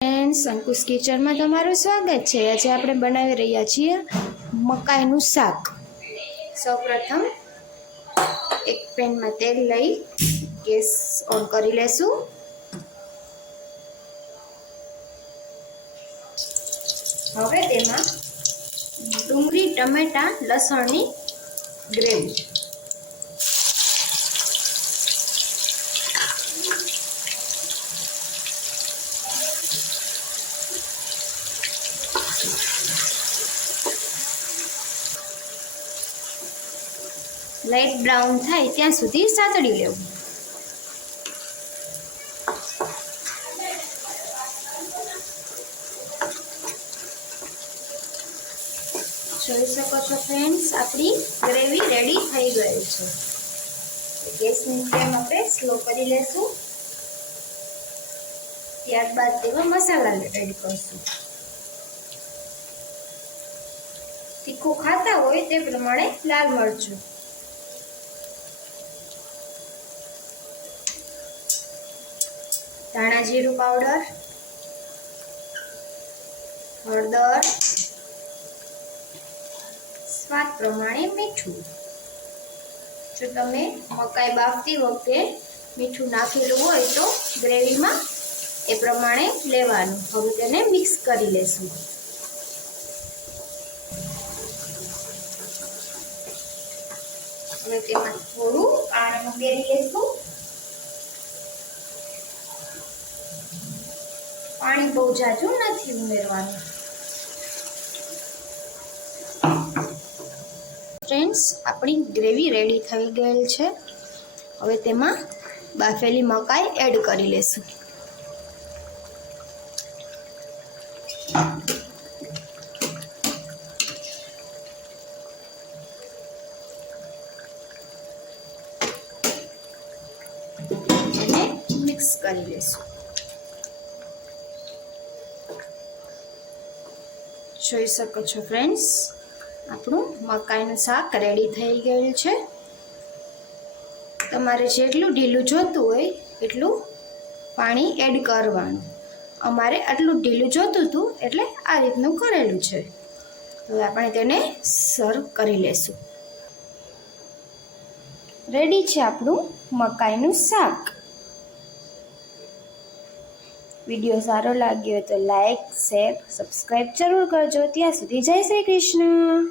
Friends અંકુશ કિચનમાં તમારું સ્વાગત છે. આજે આપણે બનાવી રહ્યા છીએ મકાઈનું શાક. સૌપ્રથમ એક પેનમાં તેલ લઈ ગેસ ઓન કરી લેશું. હવે તેમાં ડુંગળી, ટમેટાં, લસણની ગ્રેવી. લાઈટ બ્રાઉન થાય ત્યાં સુધી સાતડી લેવું. જોઈ શકો છો ફ્રેન્ડ્સ આપણી ગ્રેવી રેડી થઈ ગઈ છે. ગેસની ફ્લેમ આપણે સ્લો કરી લેશું. ત્યારબાદ તેમાં મસાલા એડ કરશું. તીખું ખાતા હોય તે પ્રમાણે લાલ મરચું. ધાણા જીરું પાવડર, હળદર, સ્વાદ પ્રમાણે મીઠું. જો તમે મકાઈ બાફતી વખતે મીઠું નાખેલું હોય તો ગ્રેવીમાં એ પ્રમાણે લેવાનું. હવે તેને મિક્સ કરી લેશું. હવે તેમાં થોડું પાણી ઉમેરી લેશું. પાણી બહુ જાજુ નથી ઉમેરવાનું. ફ્રેન્ડ્સ આપણી ગ્રેવી રેડી થઈ ગયેલ છે. હવે તેમાં બાફેલી મકાઈ એડ કરી લેશું. મિક્સ કરી લેશું. જોઈ શકો છો ફ્રેન્ડ્સ. આપણું મકાઈનું શાક રેડી થઈ ગયેલું છે. તમારે જેટલું ઢીલું જોતું હોય એટલું પાણી એડ કરવાનું. અમારે આટલું ઢીલું જોતું હતું એટલે આ રીતનું કરેલું છે. હવે આપણે તેને સર્વ કરી લેશું. રેડી છે આપણું મકાઈનું શાક. વીડિયો સારો લાગ્યો તો લાઈક શેર સબસ્ક્રાઈબ જરૂર કરજો. ત્યાં સુધી જય શ્રી કૃષ્ણ.